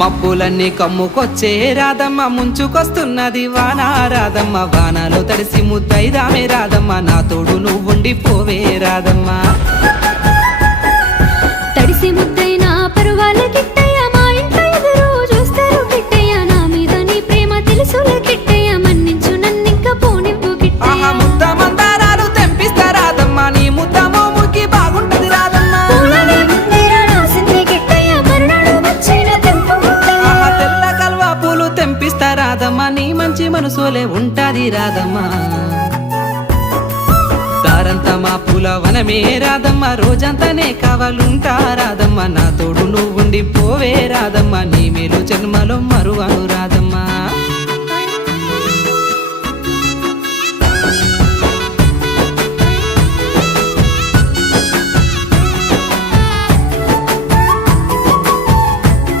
మబ్బులన్నీ కమ్ముకొచ్చే రాధమ్మ, ముంచుకొస్తున్నది వాన రాధమ్మ. వానలో తడిసి ముద్దైదామే రాధమ్మ, నా తోడు నువ్వుండి పోవే రాధమ్మ. తడిసి ముద్దైనా పరువాల కిట్టయ్య, మా ఇంట్లో ఎదురు చూస్తారు కిట్టయ్య. నా మీద నీ ప్రేమ తెలుసులే కిట్టయ్య, మన్నించు నన్నింక పోనివ్వు కిట్టయ్య. ముద్ద మందారాలు తెంపిస్తా రాధమ్మ, నీ ముద్ద మోముకి బాగుంటది రాధమ్మ. తెల్ల కల్వా పూలు తెంపిస్తా రాధమ్మ, నీ మంచి మనసులే ఉంటాది రాధమ్మ. దారంతా మా పూల వనమే రాధమ్మ, రోజంతానే కావాలుంటా రాధమ్మ. నా తోడు నువ్వుండి పోవే రాధమ్మ, నీ మేలు